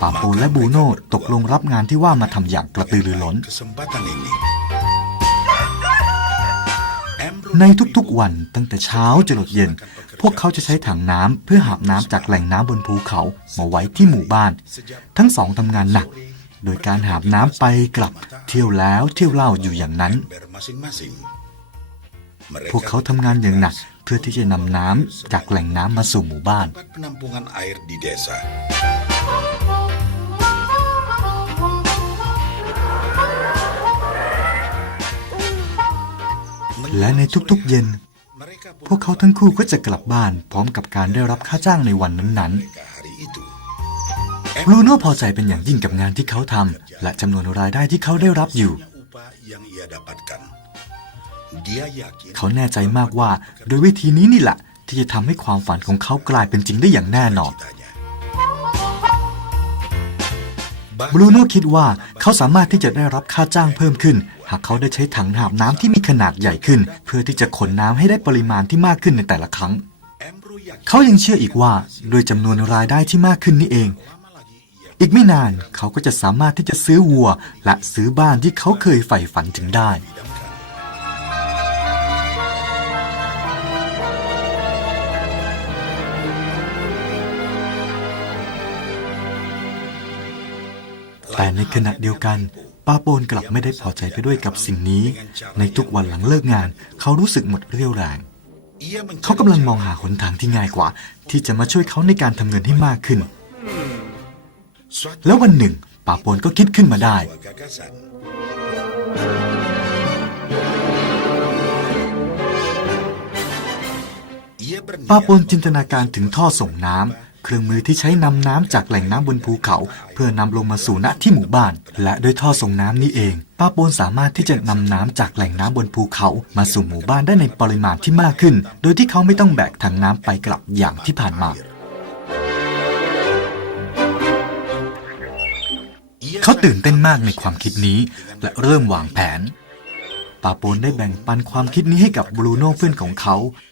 ปาโปและบูโน่ตกลงรับงานที่ว่ามาทำอย่างกระตือรือร้น ในทุกๆวันตั้งแต่เช้าจนดเย็น พวกเขาจะใช้ถังน้ำเพื่อหาบน้ำจากแหล่งน้ำบนภูเขามาไว้ที่หมู่บ้าน ทั้งสองทำงานหนัก โดยการหาบน้ำไปกลับเที่ยวแล้วเที่ยวเล่าอยู่อย่างนั้น พวกเขาทำงานอย่างหนักเพื่อที่จะนำน้ำจากแหล่งน้ำมาสู่หมู่บ้าน และในทุกๆเย็น Mereka พวกเขาทั้งคู่ก็จะกลับบ้านพร้อมกับการได้รับค่าจ้างในวันนั้น mereka hari itu. ๆบรูโน่พอใจเป็นอย่างยิ่งกับงานที่เขาทำและจำนวนรายได้ที่เขาได้รับอยู่ Upah yang ia dapatkan. Dia yakin เขาแน่ใจมากว่าโดยวิธีนี้นี่แหละที่จะทำให้ความฝันของเขากลายเป็นจริงได้อย่างแน่นอน บรูโน่คิดว่าเขาสามารถที่จะได้รับค่าจ้างเพิ่มขึ้น หากเขาได้ใช้ถังหาบน้ำที่มีขนาดใหญ่ขึ้น เพื่อที่จะขนน้ำให้ได้ปริมาณที่มากขึ้นในแต่ละครั้ง เขายังเชื่ออีกว่าด้วยจำนวนรายได้ที่มากขึ้นนี่เอง อีกไม่นานเขาก็จะสามารถที่จะซื้อวัว และซื้อบ้านที่เขาเคยใฝ่ฝันถึงได้ แต่ในขณะเดียวกัน ป้าโปนกลับไม่ได้พอใจไปด้วยกับสิ่งนี้ ในทุกวันหลังเลิกงาน เขารู้สึกหมดเรี่ยวแรง เขากำลังมองหาหนทางที่ง่ายกว่า ที่จะมาช่วยเขาในการทำเงินให้มากขึ้น แล้ววันหนึ่งป้าโปนก็คิดขึ้นมาได้ gagasan. Ia ปาปนจินตนาการถึงท่อส่งน้ำ เครื่องมือที่ใช้นำน้ำจากแหล่งน้ำบนภูเขา เพื่อนำลงมาสู่ณที่หมู่บ้าน และด้วยท่อส่งน้ำนี้เอง ป้าโปนสามารถที่จะนำน้ำจากแหล่งน้ำบนภูเขา มาสู่หมู่บ้านได้ในปริมาณที่มากขึ้น โดยที่เขาไม่ต้องแบกถังน้ำไปกลับอย่างที่ผ่านมา เขาตื่นเต้นมากในความคิดนี้ และเริ่มวางแผนป้าโปนได้แบ่งปันความคิดนี้ให้กับบรูโน่เพื่อนของเขา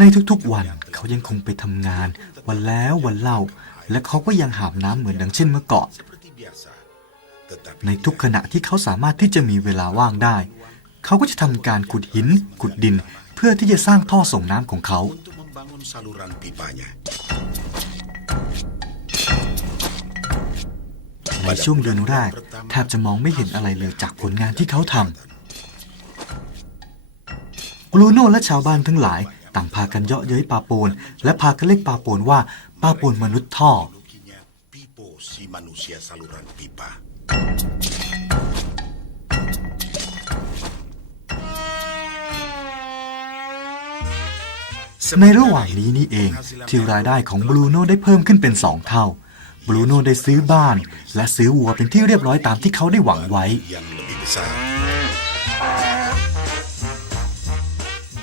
ในทุกๆวันเขายังคงไปทำงาน วันแล้ววันเล่า และเขาก็ยังหาบน้ำเหมือนดังเช่นเมื่อก่อน Seperti biasa. ในทุกขณะที่เขาสามารถที่จะมีเวลาว่างได้ เขาก็จะทำการขุดหิน ขุดดิน เพื่อที่จะสร้างท่อส่งน้ำของเขา untuk membangun saluran pipanya. ในช่วงเดือนแรกแทบจะมองไม่เห็นอะไรเลยจากผลงานที่เขาทำบรูโน่และชาวบ้านทั้งหลาย ต่างพากันเยาะเย้ยปาโปน และพากันเรียกปาโปนว่าปาโปนมนุษย์ท่อ ในระหว่างนี้นี่เอง ที่รายได้ของบรูโน่ได้เพิ่มขึ้นเป็นสองเท่า บรูโน่ได้ซื้อบ้าน และซื้อวัวเป็นที่เรียบร้อยตามที่เขาได้หวังไว้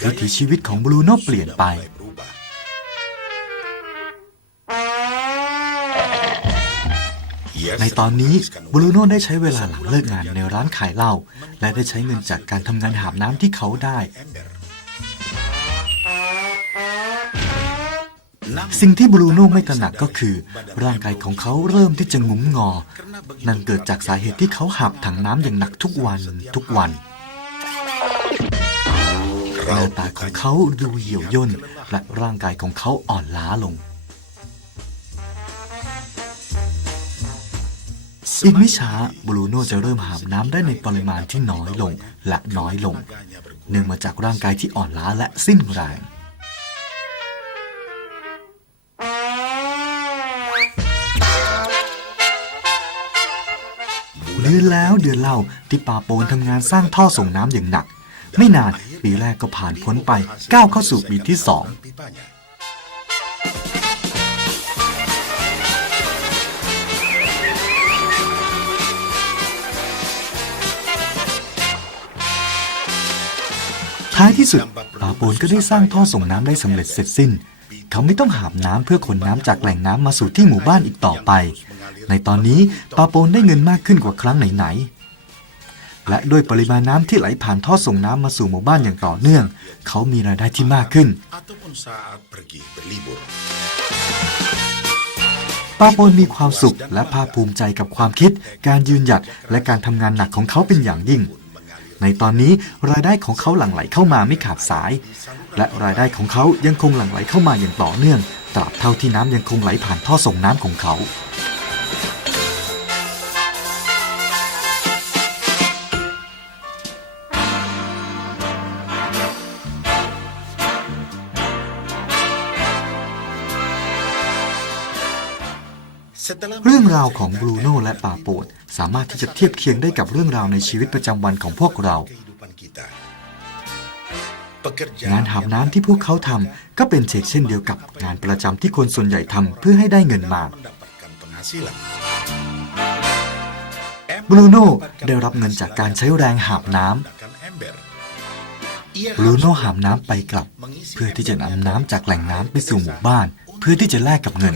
วิถีชีวิตของบรูโน่เปลี่ยนไป Mulai berubah. ในตอนนี้บรูโน่ได้ใช้เวลาหลังเลิกงานในร้านขายเหล้าและได้ใช้เงินจากการทำงานหาบน้ำที่เขาได้ ember. สิ่งที่บรูโน่ไม่ตระหนักก็คือ ร่างกายของเขาเริ่มที่จะงุ้มงอ นั่นเกิดจากสาเหตุที่เขาหับถังน้ำอย่างหนักทุกวันทุกวัน หน้าตาของเขาดูเหี่ยวย่น และร่างกายของเขาอ่อนล้าลง อีกไม่ช้าบรูโน่จะเริ่มหาบน้ำได้ในปริมาณที่น้อยลงและน้อยลง เนื่องมาจากร่างกายที่อ่อนล้าและสิ้นแรงเดือนแล้วเดือนเล่าที่ป่าโปนทำงานสร้างท่อส่งน้ำอย่างหนัก ไม่นานปีแรกก็ผ่านพ้นไปก้าวเข้าสู่ปีที่สองท้ายที่สุดป่าโปนก็ได้สร้างท่อส่งน้ำได้สำเร็จเสร็จสิ้น เขาไม่ต้องหาบน้ำเพื่อขนน้ำจากแหล่งน้ำมาสู่ที่หมู่บ้านอีกต่อไป ในตอนนี้ป่าโปนได้เงินมากขึ้นกว่าครั้งไหนๆ และด้วยปริมาณน้ำที่ไหลผ่านท่อส่งน้ำมาสู่หมู่บ้านอย่างต่อเนื่อง เขามีรายได้ที่มากขึ้น Ataupun saat pergi berlibur. ปาโปนมีความสุขและภาคภูมิใจกับความคิด การยืนหยัดและการทำงานหนักของเขาเป็นอย่างยิ่ง ในตอนนี้รายได้ของเขาหลั่งไหลเข้ามาไม่ขาดสาย และรายได้ของเขายังคงหลั่งไหลเข้ามาอย่างต่อเนื่อง ตราบเท่าที่น้ำยังคงไหลผ่านท่อส่งน้ำของเขา เรื่องราวของบรูโน่และป่าโปดสามารถที่จะเทียบเคียงได้กับเรื่องราวในชีวิตประจำวันของพวกเรา งานหาบน้ำที่พวกเขาทำก็เป็นเช่นเช่นเดียวกับงานประจำที่คนส่วนใหญ่ทำเพื่อให้ได้เงินมาบรูโน่ได้รับเงินจากการใช้แรงหาบน้ำบรูโน่หามน้ำไปกลับ เพื่อที่จะนำน้ำจากแหล่งน้ำไปสู่หมู่บ้าน เพื่อที่จะแลกกับเงิน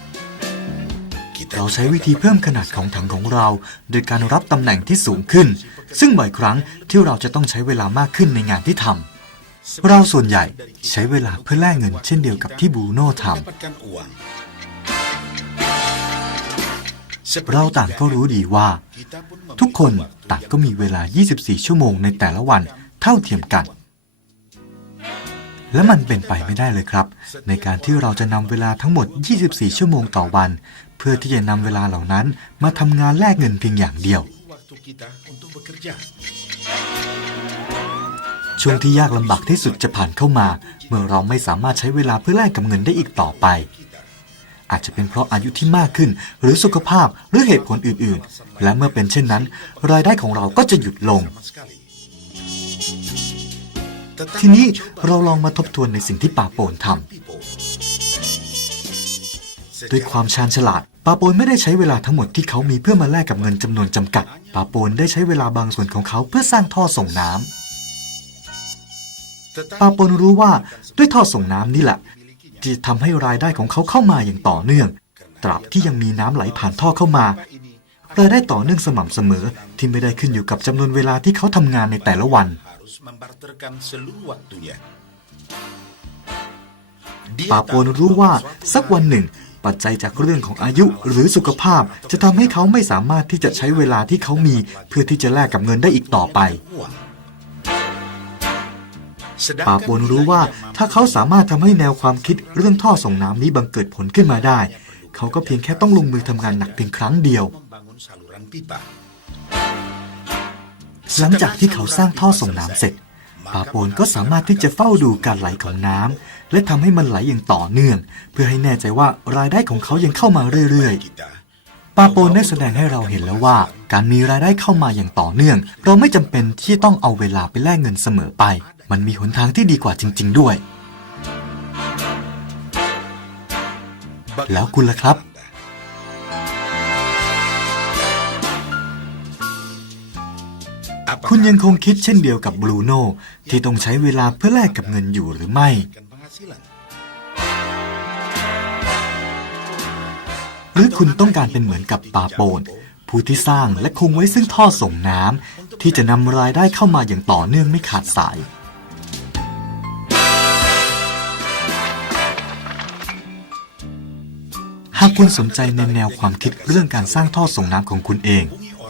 เราใช้วิธีเพิ่มขนาดของถังของเรา โดยการรับตำแหน่งที่สูงขึ้น ซึ่งบ่อยครั้งที่เราจะต้องใช้เวลามากขึ้นในงานที่ทำเราส่วนใหญ่ใช้เวลาเพื่อแลกเงินเช่นเดียวกับที่บูโน่ทำเราต่างก็รู้ดีว่า ทุกคนต่างก็มีเวลา 24 ชั่วโมงในแต่ละวันเท่าเทียมกัน และมันเป็นไปไม่ได้เลยครับ ในการที่เราจะนำเวลาทั้งหมด 24 ชั่วโมงต่อวัน เพื่อที่จะนำเวลาเหล่านั้น มาทำงานแลกเงินเพียงอย่างเดียว ช่วงที่ยากลำบากที่สุดจะผ่านเข้ามา เมื่อเราไม่สามารถใช้เวลาเพื่อแลกกับเงินได้อีกต่อไป อาจจะเป็นเพราะอายุที่มากขึ้น หรือสุขภาพหรือเหตุผลอื่นๆ และเมื่อเป็นเช่นนั้น รายได้ของเราก็จะหยุดลง ทีนี้เราลองมาทบทวนในสิ่งที่ป่าโป่นทำด้วยความชาญฉลาดปาโปนไม่ได้ใช้เวลาทั้งหมดที่เขามีเพื่อมาแลกกับเงินจำนวนจำกัดปาโปนได้ใช้เวลาบางส่วนของเขาเพื่อสร้างท่อส่งน้ำปาโปนรู้ว่าด้วยท่อส่งน้ำนี่แหละที่ทำให้รายได้ของเขาเข้ามาอย่างต่อเนื่อง ตราบที่ยังมีน้ำไหลผ่านท่อเข้ามารายได้ต่อเนื่องสม่ำเสมอที่ไม่ได้ขึ้นอยู่กับจำนวนเวลาที่เขาทำงานในแต่ละวัน harus membarterkan seluruh waktunya. Dia ปาโปนรู้ว่าสักวันหนึ่ง ปัจจัยจากเรื่องของอายุหรือสุขภาพ จะทำให้เขาไม่สามารถที่จะใช้เวลาที่เขามี เพื่อที่จะแลกกับเงินได้อีกต่อไป uang. ปาโปนรู้ว่าถ้าเขาสามารถทำให้แนวความคิดเรื่องท่อส่งน้ำนี้บังเกิดผลขึ้นมาได้ เขาก็เพียงแค่ต้องลงมือทำงานหนักเพียงครั้งเดียว membangun saluran pipa. หลังจากที่เขาสร้างท่อส่งน้ำเสร็จปาโปนก็สามารถที่จะเฝ้าดูการไหลของน้ำและทำให้มันไหลอย่างต่อเนื่อง เพื่อให้แน่ใจว่ารายได้ของเขายังเข้ามาเรื่อยๆปาโปนได้แสดงให้เราเห็นแล้วว่า การมีรายได้เข้ามาอย่างต่อเนื่อง เราไม่จำเป็นที่ต้องเอาเวลาไปแลกเงินเสมอไป มันมีหนทางที่ดีกว่าจริง ๆ ด้วย แล้วคุณล่ะครับ คุณยังคงคิดเช่นเดียวกับบรูโน่ที่ต้องใช้เวลาเพื่อแลกกับเงินอยู่หรือไม่ หรือคุณต้องการเป็นเหมือนกับปาโปนผู้ที่สร้างและคงไว้ซึ่งท่อส่งน้ำที่จะนำรายได้เข้ามาอย่างต่อเนื่องไม่ขาดสายหากคุณสนใจในแนวความคิดเรื่องการสร้างท่อส่งน้ำของคุณเอง